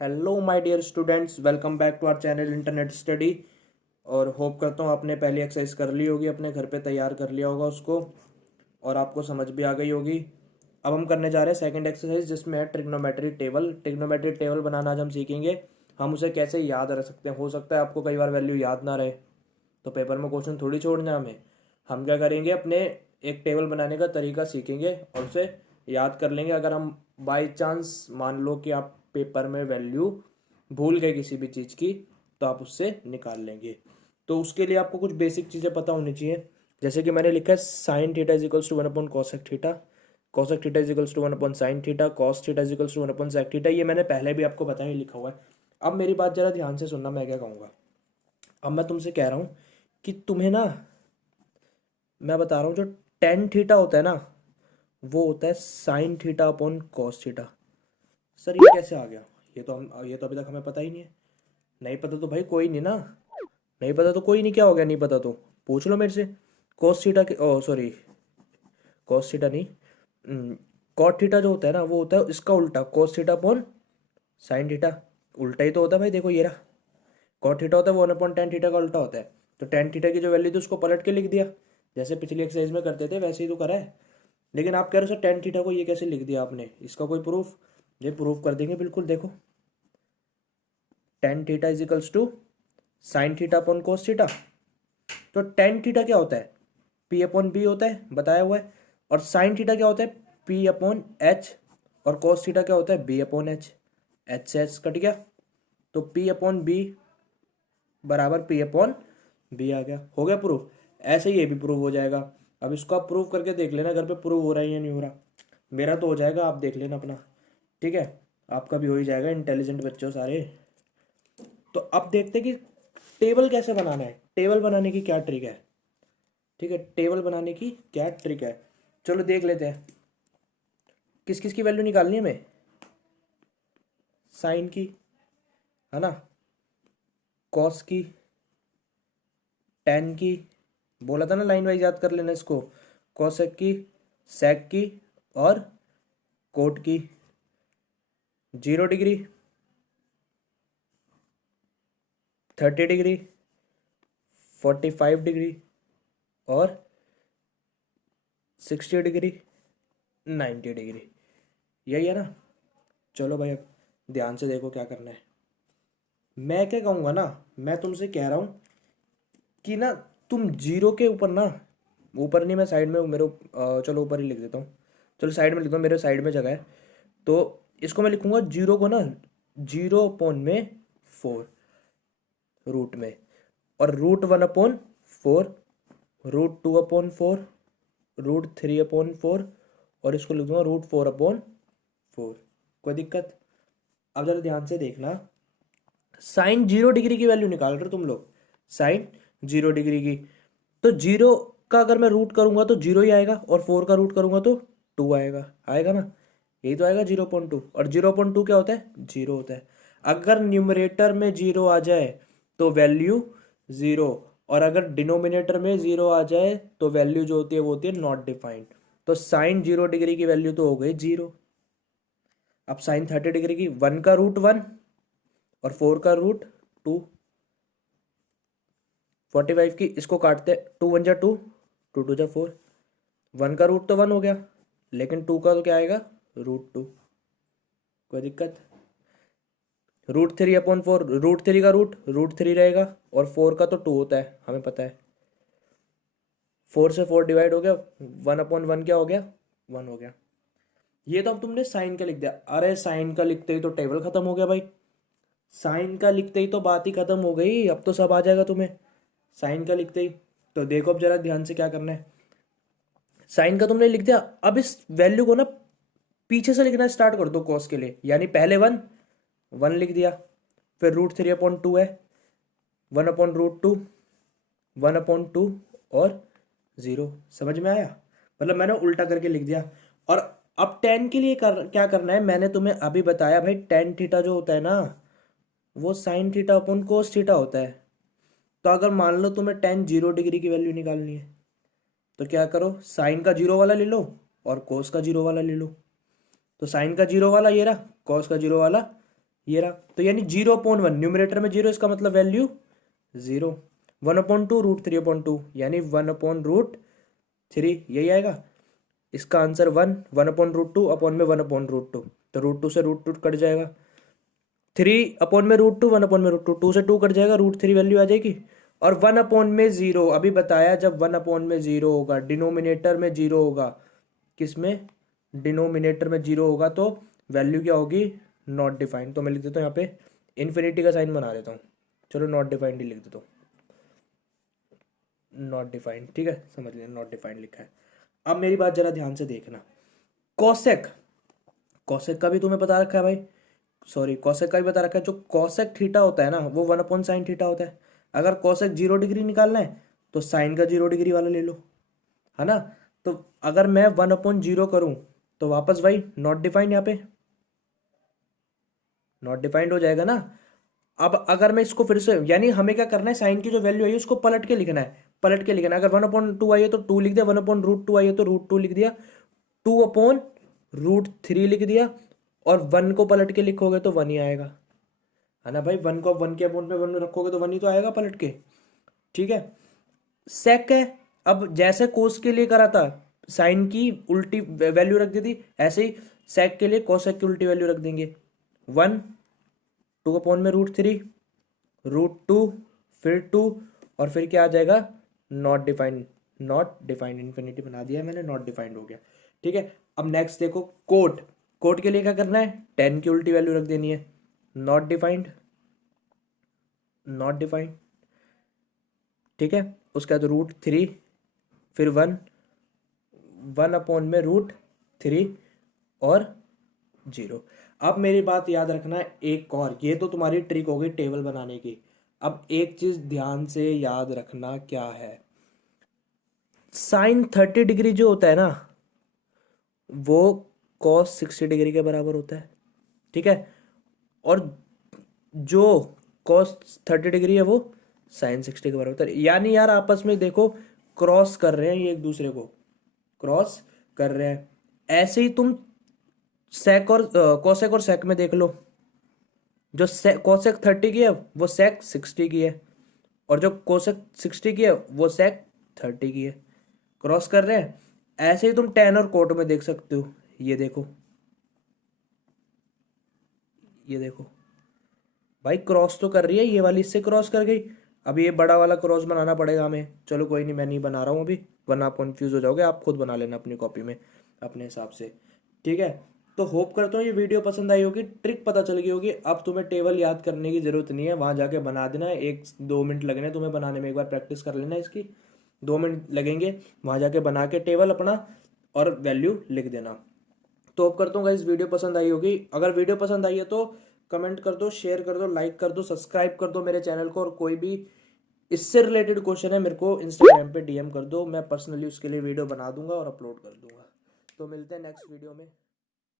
Hello my dear students, welcome back to our channel internet study. और hope करता हूँ आपने पहली एक्सरसाइज कर ली होगी, अपने घर पे तैयार कर लिया होगा उसको, और आपको समझ भी आ गई होगी। अब हम करने जा रहे हैं सेकंड एक्सरसाइज, जिसमें है ट्रिग्नोमेट्री टेबल। ट्रिग्नोमेट्री टेबल बनाना आज हम सीखेंगे। हम उसे कैसे याद रख सकते हैं। हो सकता है आपको कई बार वैल्यू याद ना रहे, तो पेपर में क्वेश्चन थोड़ी छोड़ना है हमें। हम क्या करेंगे, अपने एक टेबल बनाने का तरीका सीखेंगे और उसे याद कर लेंगे। अगर हम बाई चांस मान लो कि आप पेपर में वैल्यू भूल गए किसी भी चीज़ की, तो आप उससे निकाल लेंगे। तो उसके लिए आपको कुछ बेसिक चीज़ें पता होनी चाहिए। जैसे कि मैंने लिखा है sine theta is equals to 1 upon cosec theta, cosec theta is equals to 1 upon sine theta, cos theta is equals to 1 upon sec theta. ये मैंने पहले भी आपको बताया, लिखा हुआ है। अब मेरी बात जरा ध्यान से सुनना, मैं क्या कहूँगा। अब मैं तुमसे कह रहा हूँ कि तुम्हें ना, मैं बता रहा हूँ, जो टेन थीटा होता है ना, वो होता है sine theta upon cos theta. Sir ये कैसे आ गया? ये तो अभी तक हमें पता ही नहीं है। नहीं पता तो भाई कोई नहीं ना, नहीं पता तो कोई नहीं, क्या हो गया नहीं पता तो पूछ लो मेरे से। कॉस थीटा के, ओ सॉरी, कॉस थीटा नहीं, कॉट थीटा जो होता है ना, वो होता है इसका उल्टा, cos theta upon sine theta. उल्टा ही तो होता है भाई, देखो ये रहा। कॉट थीटा होता है वो 1/tan थीटा का उल्टा होता है। तो टेन थीटा की जो वैल्यू थी उसको पलट के लिख दिया, जैसे पिछली एक्सरसाइज में करते थे वैसे ही तो करा है। लेकिन आप कह रहे हो सर टेन थीटा को ये कैसे लिख दिया आपने, इसका कोई प्रूफ? ये प्रूफ कर देंगे बिल्कुल। देखो, tan theta is equals to sine theta upon cos theta. तो टेन थीटा क्या होता है? पी अपॉन बी होता है, बताया हुआ है। और साइन थीटा क्या होता है? P upon H. और कोस थीटा क्या होता है? B upon H. एच से एच कट गया, तो पी अपॉन बी बराबर पी अपॉन बी आ गया। हो गया प्रूफ। ऐसे ही ये भी प्रूव हो जाएगा। अब इसको आप प्रूव करके देख लेना घर पे, प्रूव हो रहा है या नहीं हो रहा। मेरा तो हो जाएगा, आप देख लेना अपना। ठीक है, आपका भी हो ही जाएगा, इंटेलिजेंट बच्चे हो सारे। तो अब देखते हैं कि टेबल कैसे बनाना है, टेबल बनाने की क्या ट्रिक है। ठीक है, टेबल बनाने की क्या ट्रिक है, चलो देख लेते हैं। किस किस की वैल्यू निकालनी है हमें? साइन की, है ना, कॉस की, टेन की, बोला था ना लाइन वाइज याद कर लेना इसको, कॉसेक की, सेक की, और कोट की। 0 डिग्री, 30 डिग्री, 45 डिग्री, और 60 डिग्री, 90 डिग्री। यही है ना। चलो भाई, अब ध्यान से देखो क्या करना है। मैं क्या कहूँगा ना, मैं तुमसे कह रहा हूँ कि ना, तुम जीरो के ऊपर ना, ऊपर नहीं, मैं साइड में हूँ, चलो ऊपर ही लिख देता हूँ। चलो साइड में लिख दो, मेरे साइड में जगह है। तो इसको मैं लिखूंगा जीरो को ना, 0/4 रूट में, और रूट 1/4, रूट 2/4, रूट 3/4, और इसको लिख दूंगा रूट 4/4। कोई दिक्कत? अब जरा ध्यान से देखना, साइन 0 डिग्री की वैल्यू निकाल रहे हो तुम लोग, साइन 0 डिग्री की। तो जीरो का अगर मैं रूट करूंगा तो जीरो ही आएगा, और 4 का रूट करूंगा तो 2 आएगा, आएगा ना। यही तो आएगा 0.2, और 0.2 क्या होता है? जीरो होता है। अगर न्यूमरेटर में जीरो आ जाए तो वैल्यू जीरो, और अगर डिनोमिनेटर में जीरो आ जाए तो वैल्यू जो होती है वो होती है नॉट डिफाइंड। तो साइन 0 डिग्री की वैल्यू तो हो गई जीरो। अब साइन 30 डिग्री की, 1 का रूट 1 और 4 का रूट 2, 45 की इसको काटते, 2 1 जा 2, 2 2 जा 4। 1 का रूट तो 1 हो गया, लेकिन 2 का तो क्या आएगा? रूट 2। कोई दिक्कत? रूट 3/4, रूट 3 का रूट 3 रहेगा, और 4 का तो 2 होता है, हमें पता है। 4 से 4 डिवाइड हो गया, 1/1 क्या हो गया? 1 हो गया। ये तो अब तुमने साइन का लिख दिया। अरे साइन का लिखते ही तो टेबल खत्म हो गया भाई। साइन का लिखते ही तो बात ही खत्म हो गई, अब तो सब आ जाएगा तुम्हें साइन का लिखते ही। तो देखो अब जरा ध्यान से क्या करना है। साइन का तुमने लिख दिया, अब इस वैल्यू को ना पीछे से लिखना स्टार्ट कर दो कॉस के लिए, यानी पहले वन, वन लिख दिया। फिर रूट 3/2 है, 1/√2, 1/2, और जीरो। समझ में आया? मतलब मैंने उल्टा करके लिख दिया। और अब टेन के लिए क्या करना है, मैंने तुम्हें अभी बताया भाई, टेन थीटा जो होता है ना, वो sign theta upon cos theta होता है। तो अगर मान लो तुम्हें टेन 0 डिग्री की वैल्यू निकालनी है, तो क्या करो, साइन का जीरो वाला ले लो और कोस का जीरो वाला ले लो। तो साइन का जीरो वाला ये रहा, कॉस का जीरो वाला ये रहा। तो यानी 0/1, न्यूमरेटर में 0, इसका मतलब वैल्यू 0। 1/2 √3/2 यानी 1/√3, यही आएगा इसका आंसर। 1/√2 अपॉन में 1/√2, तो √2 से √2 कट जाएगा। 3/√2 1/√2, 2 से 2 कट जाएगा, √3 वैल्यू आ जाएगी। और 1/0 अभी बताया, जब 1/0 होगा, डिनोमिनेटर में 0 होगा, किसमें, डिनोमिनेटर में 0 होगा, तो वैल्यू क्या होगी, नॉट डिफाइंड। तो मैं लिख देता हूँ यहाँ पे इन्फिनिटी का साइन बना देता हूँ, चलो नॉट डिफाइंड ही लिख देता हूँ, नॉट डिफाइंड। ठीक है, समझ लेना नॉट डिफाइंड लिखा है। अब मेरी बात जरा ध्यान से देखना, कॉसेक, कॉसेक का भी तुम्हें पता रखा है भाई, सॉरी कॉसेक का भी बता रखा है। जो कॉसेक थीटा होता है ना, वो 1/sin थीटा होता है। अगर कॉसेक 0 डिग्री निकालना है तो साइन का 0 डिग्री वाला ले लो, है ना। तो अगर मैं 1/0 करूं तो वापस भाई नॉट डिफाइंड, यहाँ पे नॉट डिफाइंड हो जाएगा ना। अब अगर मैं इसको फिर से, यानी हमें क्या करना है, साइन की जो वैल्यू आई है उसको पलट के लिखना है, पलट के लिखना है। अगर 1/2 आई है तो 2 लिख दिया, 1/√2 आई है तो √2 लिख दिया, 2/√3 लिख दिया, और 1 को पलट के लिखोगे तो 1 ही आएगा, है ना भाई। 1 को 1 के अपोन पे 1 रखोगे तो 1 ही तो आएगा पलट के। ठीक है, सेक है। अब जैसे कोस के लिए करा था, साइन की उल्टी वैल्यू रख दी थी, ऐसे ही सेक के लिए कोसेक की उल्टी वैल्यू रख देंगे। 1, 2 अपोन में √3, √2, फिर 2, और फिर क्या आ जाएगा, not defined. Not defined infinity बना दिया मैंने, नॉट डिफाइंड हो गया। ठीक है, अब नेक्स्ट देखो कोट, कोट के लिए क्या करना है, 10 की उल्टी वैल्यू रख देनी है, नॉट डिफाइंड, नॉट डिफाइंड। ठीक है, उसके बाद √3, फिर 1, 1 अपोन में √3 और 0। अब मेरी बात याद रखना है एक और, ये तो तुम्हारी ट्रिक हो गई टेबल बनाने की। अब एक चीज ध्यान से याद रखना, क्या है, साइन 30 डिग्री जो होता है ना, वो कॉस 60 डिग्री के बराबर होता है। ठीक है, और जो कॉस 30 डिग्री है वो साइन 60 के बराबर होता है। यानी यार आपस में देखो, क्रॉस कर रहे हैं ये एक दूसरे को, क्रॉस कर रहे हैं। ऐसे ही तुम सेक और कोसेक और सेक में देख लो, जो कोसेक 30 की है वो सेक 60 की है, और जो कोसेक 60 की है वो सेक 30 की है, क्रॉस कर रहे हैं। ऐसे ही तुम टेन और कोट में देख सकते हो, ये देखो, ये देखो भाई, क्रॉस तो कर रही है, ये वाली इससे क्रॉस कर गई। अब ये बड़ा वाला क्रॉस बनाना पड़ेगा हमें, चलो कोई नहीं, मैं नहीं बना रहा हूँ अभी, वरना आप कंफ्यूज हो जाओगे, आप खुद बना लेना अपनी कॉपी में अपने हिसाब से। ठीक है, तो होप करता हूँ ये वीडियो पसंद आई होगी, ट्रिक पता चल गई होगी। अब तुम्हें टेबल याद करने की जरूरत नहीं है, वहाँ जाके बना देना है, 1-2 मिनट लगने तुम्हें बनाने में, एक बार प्रैक्टिस कर लेना इसकी, 2 मिनट लगेंगे, वहाँ जाके बना के टेबल अपना और वैल्यू लिख देना। तो होप करता हूँ गाइस वीडियो पसंद आई होगी। अगर वीडियो पसंद आई है तो कमेंट कर दो, शेयर कर दो, लाइक कर दो, सब्सक्राइब कर दो मेरे चैनल को, और कोई भी इससे रिलेटेड क्वेश्चन है मेरे को इंस्टाग्राम पे DM कर दो, मैं पर्सनली उसके लिए वीडियो बना दूंगा और अपलोड कर दूंगा। तो मिलते हैं नेक्स्ट वीडियो में।